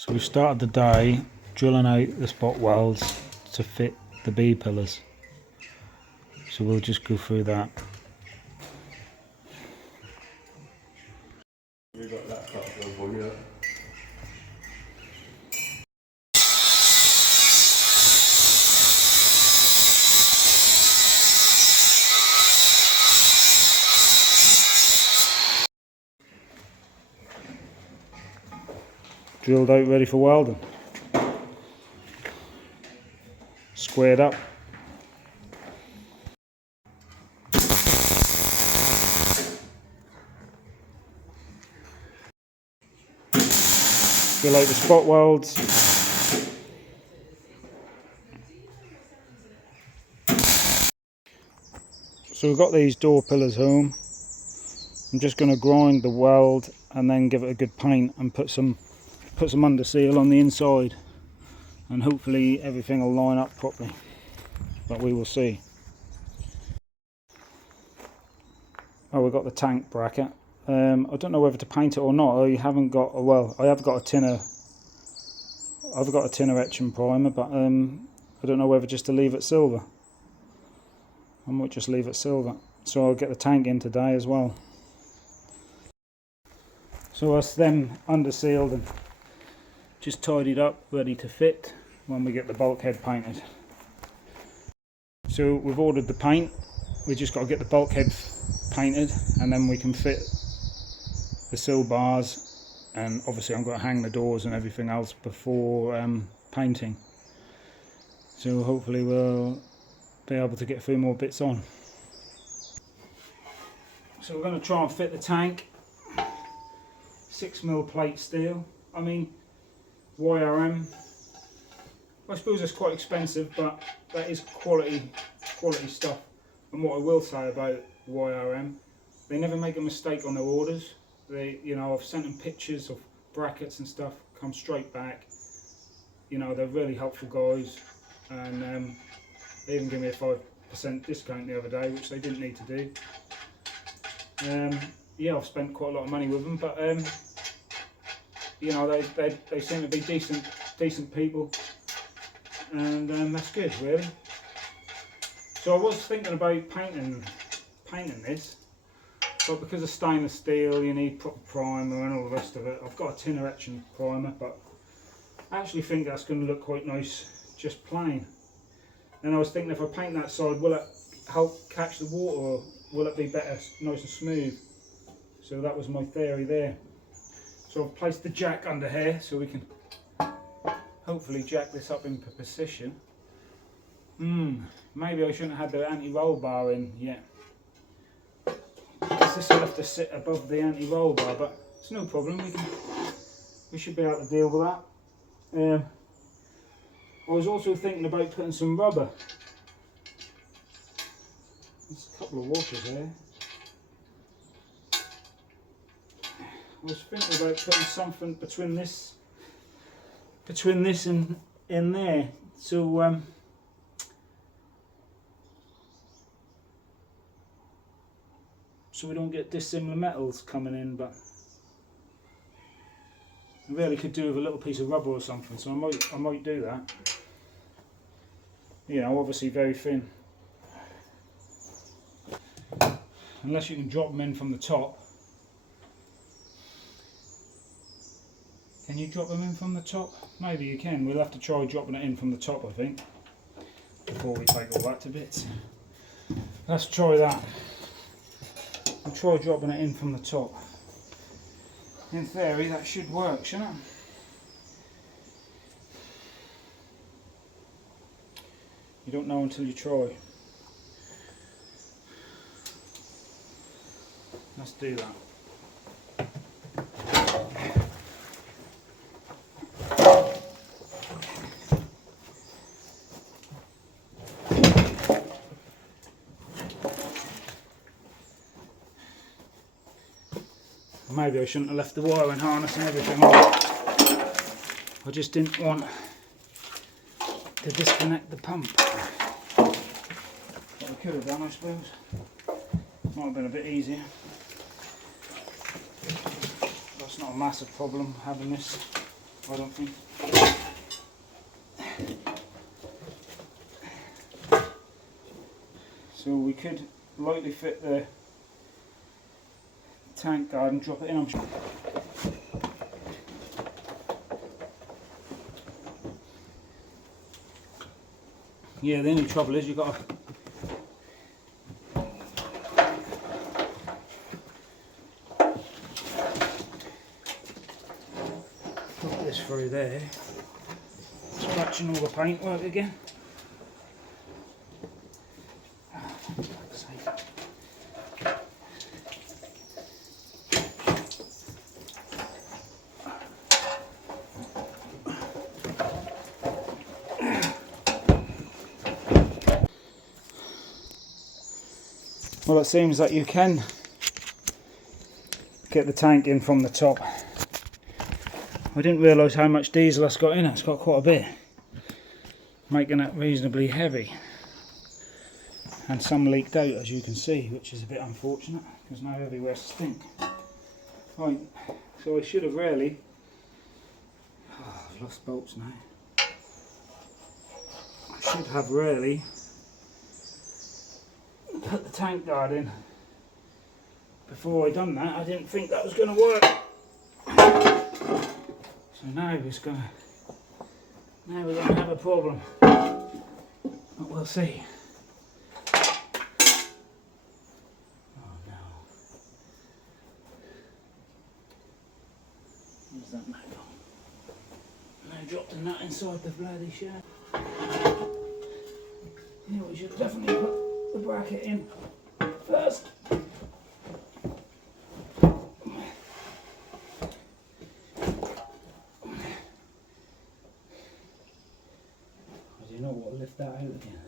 So we started the day drilling out the spot welds to fit the B pillars. So we'll just go through that. We got that one, yeah. Drilled out, ready for welding. Squared up. Drill out the spot welds. So we've got these door pillars home. I'm just going to grind the weld and then give it a good paint and put some under seal on the inside, and hopefully everything will line up properly, but we will see. Oh, we've got the tank bracket. I don't know whether to paint it or not. I haven't got I have got a tinner. I've got a tinner etching primer, but I don't know whether just to leave it silver. I might just leave it silver. So I'll get the tank in today as well. So that's them under sealed and just tidied up, ready to fit when we get the bulkhead painted. So we've ordered the paint. We just got to get the bulkhead painted, and then we can fit the sill bars, and obviously I'm going to hang the doors and everything else before painting. So hopefully we'll be able to get a few more bits on. So we're going to try and fit the tank. 6mm plate steel. I mean, YRM. I suppose it's quite expensive, but that is quality stuff. And what I will say about YRM, they never make a mistake on their orders. I've sent them pictures of brackets and stuff, come straight back. They're really helpful guys, and they even gave me a 5% discount the other day, which they didn't need to do. Yeah, I've spent quite a lot of money with them, but they seem to be decent people, and that's good, really. So I was thinking about painting this, but because of stainless steel, you need proper primer and all the rest of it. I've got a tinner etching primer, but I actually think that's going to look quite nice, just plain. And I was thinking, if I paint that side, will it help catch the water, or will it be better, nice and smooth? So that was my theory there. So I've placed the jack under here, so we can hopefully jack this up into position. Maybe I shouldn't have had the anti-roll bar in yet. This will have to sit above the anti-roll bar, but it's no problem. We should be able to deal with that. I was also thinking about putting some rubber. There's a couple of washers there. I was thinking about putting something between this and in there, so we don't get dissimilar metals coming in. But I really could do with a little piece of rubber or something, so I might do that. Obviously very thin, unless you can drop them in from the top. Can you drop them in from the top? Maybe you can. We'll have to try dropping it in from the top, I think, before we take all that to bits. Let's try that. I'll try dropping it in from the top. In theory, that should work, shouldn't it? You don't know until you try. Let's do that. Maybe I shouldn't have left the wiring harness and everything on. I just didn't want to disconnect the pump. What I could have done, I suppose. Might have been a bit easier. That's not a massive problem having this I don't think. So we could lightly fit the tank guard and drop it in. I'm sure. Yeah, the only trouble is you've got to put this through there, scratching all the paintwork again. Oh, for fuck's sake. Well, it seems that you can get the tank in from the top. I didn't realise how much diesel that's got in it. It's got quite a bit, making it reasonably heavy. And some leaked out, as you can see, which is a bit unfortunate because now everywhere's stink. Right, so I should have really... Oh, I've lost bolts now. I should have really put the tank guard in before I done that. I didn't think that was going to work. So now we're going to have a problem. But we'll see. Oh no. Where's that nut gone? And I dropped a nut inside the bloody shed. Yeah, we should definitely put the bracket in first. I do not want to lift that out again.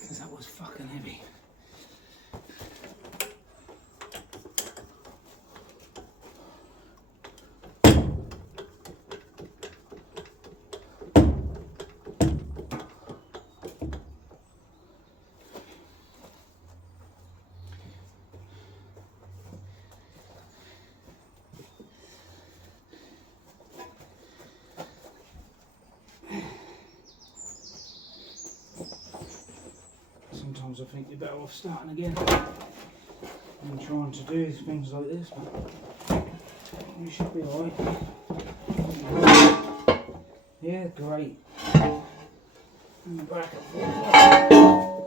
Because that was fucking heavy. Sometimes I think you're better off starting again and trying to do things like this, but you should be alright. Yeah, great. And the bracket falls off.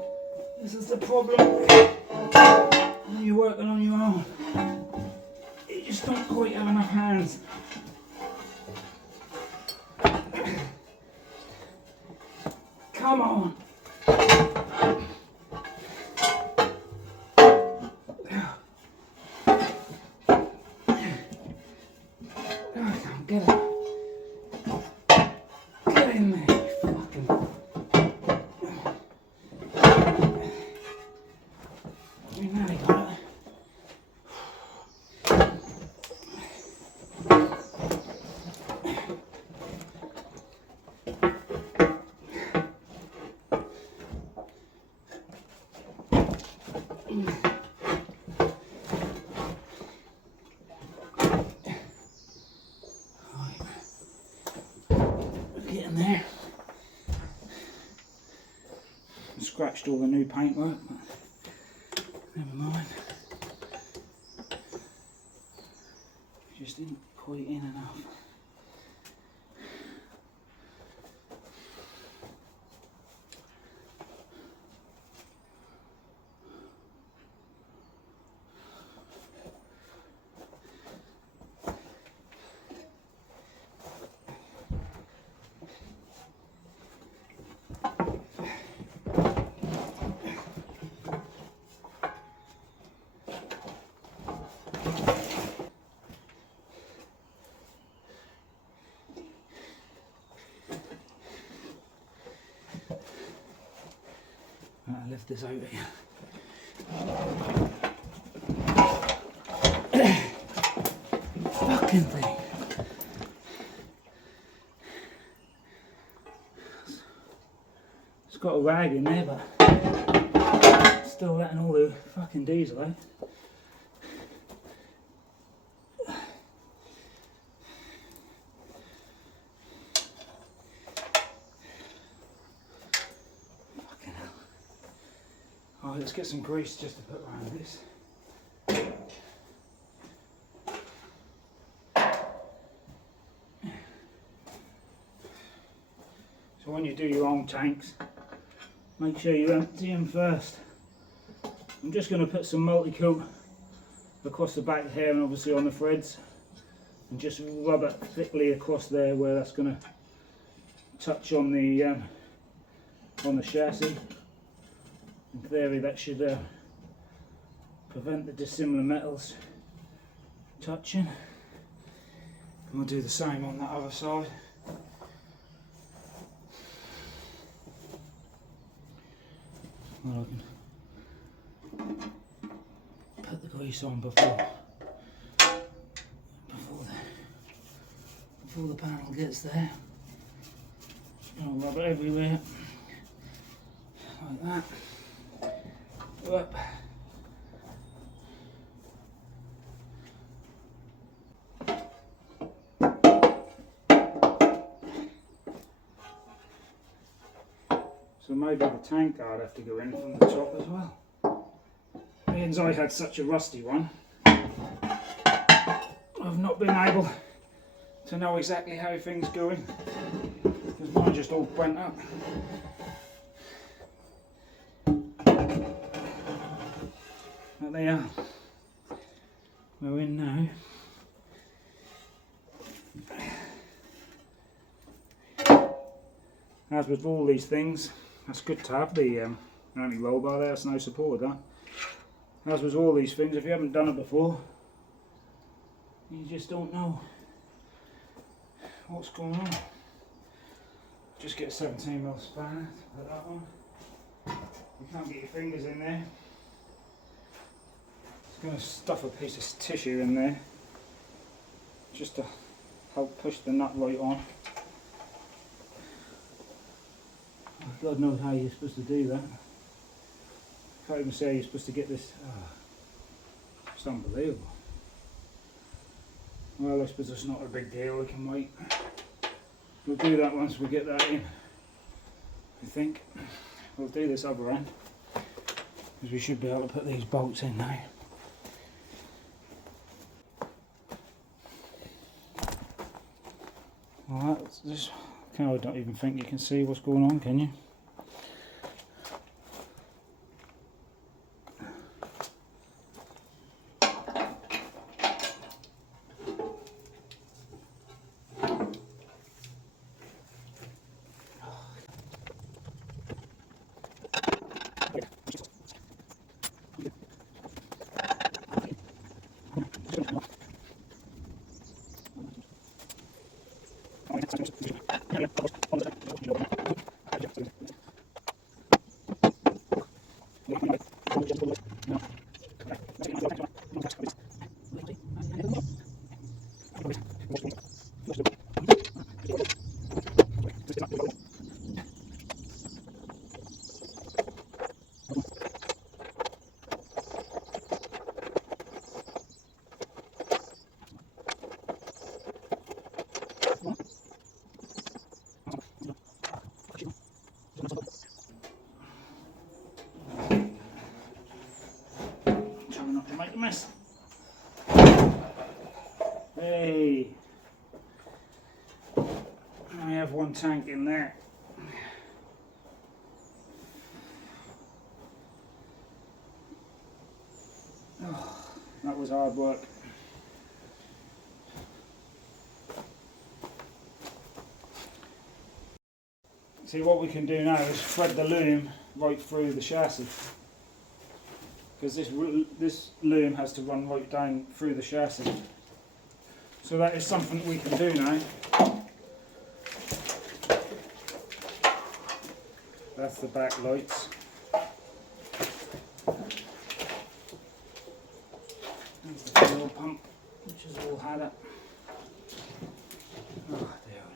This is the problem when you're working on your own. You just don't quite have enough hands. Come on. Get it. Get in there, you fucking... We nearly got it. Getting there. Scratched all the new paintwork, but never mind. Just didn't quite in enough. I'll lift this out again. Fucking thing. It's got a rag in there, but still letting all the fucking diesel out. Fucking hell. Alright, let's get some grease just to put around this. So when you do your own tanks, make sure you empty them first. I'm just going to put some multi-coat across the back here and obviously on the threads, and just rub it thickly across there where that's going to touch on the chassis. In theory that should prevent the dissimilar metals touching. And we'll do the same on that other side. Well, I can put the grease on before the panel gets there. I'll rub it everywhere, like that. Up. So maybe the tank guard have to go in from the top as well. Means I had such a rusty one, I've not been able to know exactly how things go in, because mine just all went up. But they are. We're in now. As with all these things, that's good to have the only roll bar there, that's no support with that. As with all these things, if you haven't done it before, you just don't know what's going on. Just get a 17mm spanner to put that on. You can't get your fingers in there. It's going to stuff a piece of tissue in there just to help push the nut right on. God knows how you're supposed to do that. Can't even say how you're supposed to get this. It's unbelievable. Well, I suppose it's not a big deal, we can wait. We'll do that once we get that in, I think. We'll do this other end, because we should be able to put these bolts in now. Alright, this, I don't even think you can see what's going on, can you? Trying not to make a mess. Hey, I have one tank in there. Oh, that was hard work. See, what we can do now is thread the loom right through the chassis, because this loom has to run right down through the chassis. So that is something we can do now. That's the back lights. There's the fuel pump, which is all had it. Oh dear, oh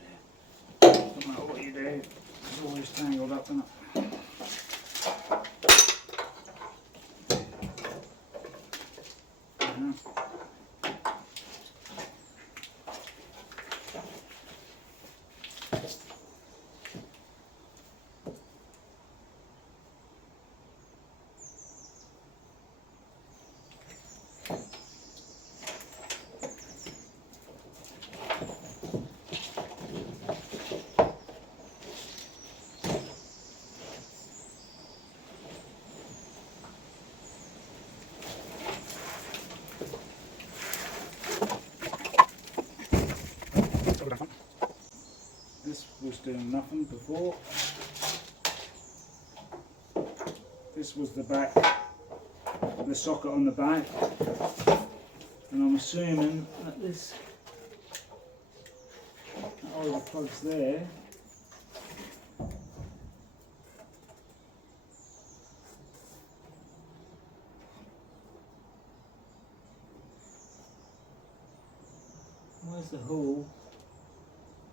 dear. No matter what you do, it's always tangled up in it. happened before. This was the back, the socket on the back, and I'm assuming that this either plugs there. Where's the hole?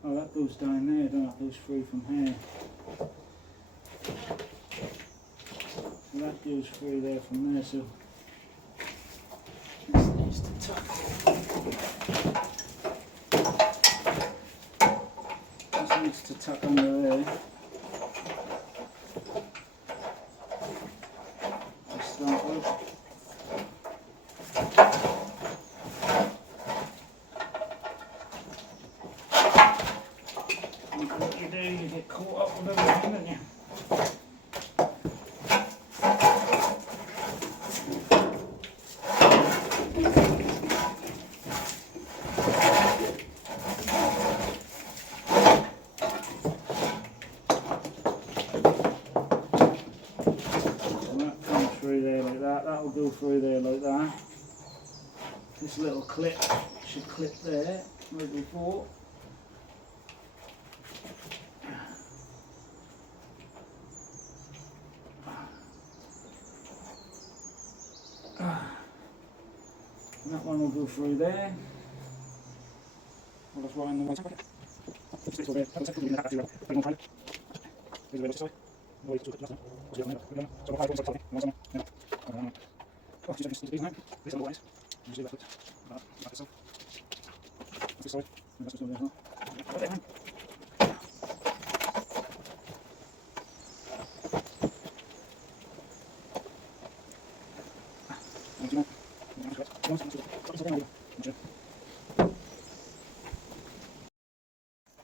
Oh, that goes down there, don't it? Goes through from here. So that goes through there from there, so this needs to tuck. This needs to tuck under there. To start with. What you do, you get caught up with everything, don't you? That'll go through there like that. This little clip should clip there, like before. And that one will go through there. I'll just right in the way.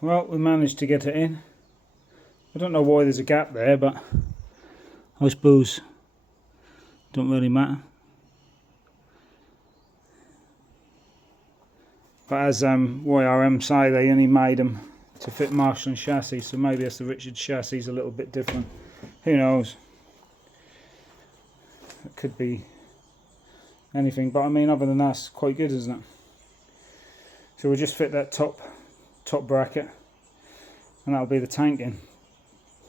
Well, we managed to get it in. I don't know why there's a gap there, but I suppose it don't really matter. But as YRM say, they only made them to fit Marshall chassis, so maybe it's the Richard chassis is a little bit different. Who knows? It could be anything, but I mean, other than that, it's quite good, isn't it? So we'll just fit that top bracket, and that'll be the tanking.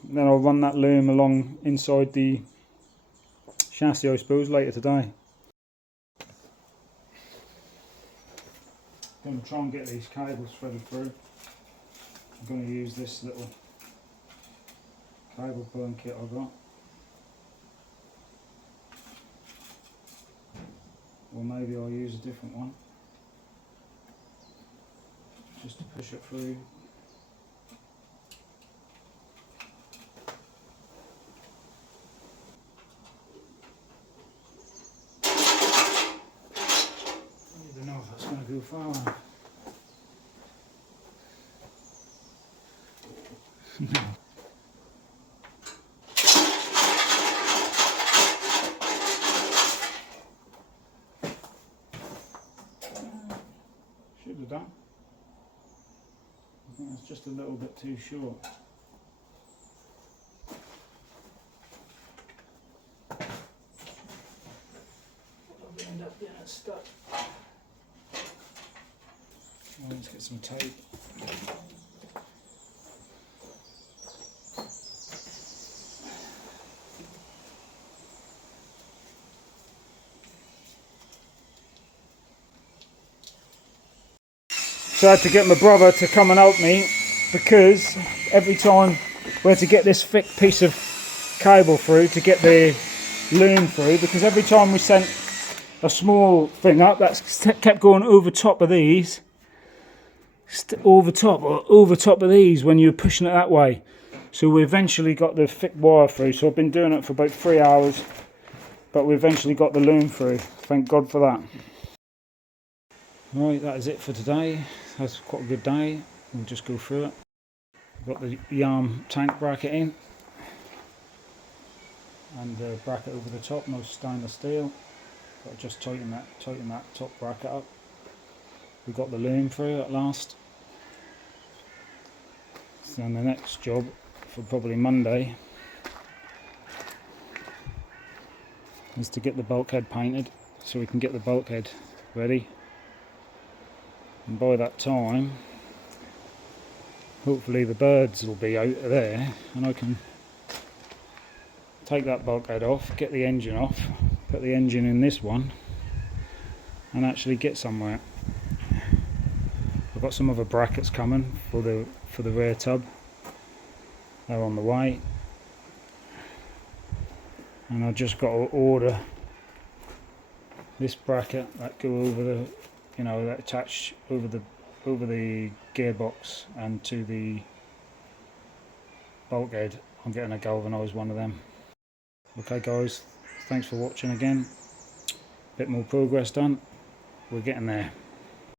Then I'll run that loom along inside the chassis, I suppose, later today. I'm going to try and get these cables threaded through. I'm going to use this little cable pulling kit I've got. Or maybe I'll use a different one, just to push it through. I don't know if that's going to go far enough. Should have done. I think that's just a little bit too short. I'll end up getting it stuck. Well, let's get some tape. So I had to get my brother to come and help me, because every time we had to get this thick piece of cable through to get the loom through, because every time we sent a small thing up, that's kept going over top of these, over top of these when you're pushing it that way. So we eventually got the thick wire through. So I've been doing it for about 3 hours, but we eventually got the loom through. Thank God for that. Right, that is it for today. That's quite a good day. We'll just go through it. Got the YRM tank bracket in, and the bracket over the top, no stainless steel. Got to just tighten that top bracket up. We got the loom through at last. So then the next job for probably Monday is to get the bulkhead painted so we can get the bulkhead ready, and by that time hopefully the birds will be out of there and I can take that bulkhead off, get the engine off, put the engine in this one and actually get somewhere. I've got some other brackets coming for the rear tub. They're on the way, and I've just got to order this bracket that go over the, you know, that attach over the gearbox and to the bulkhead. I'm getting a galvanised one of them. Okay guys, thanks for watching again. Bit more progress done. We're getting there.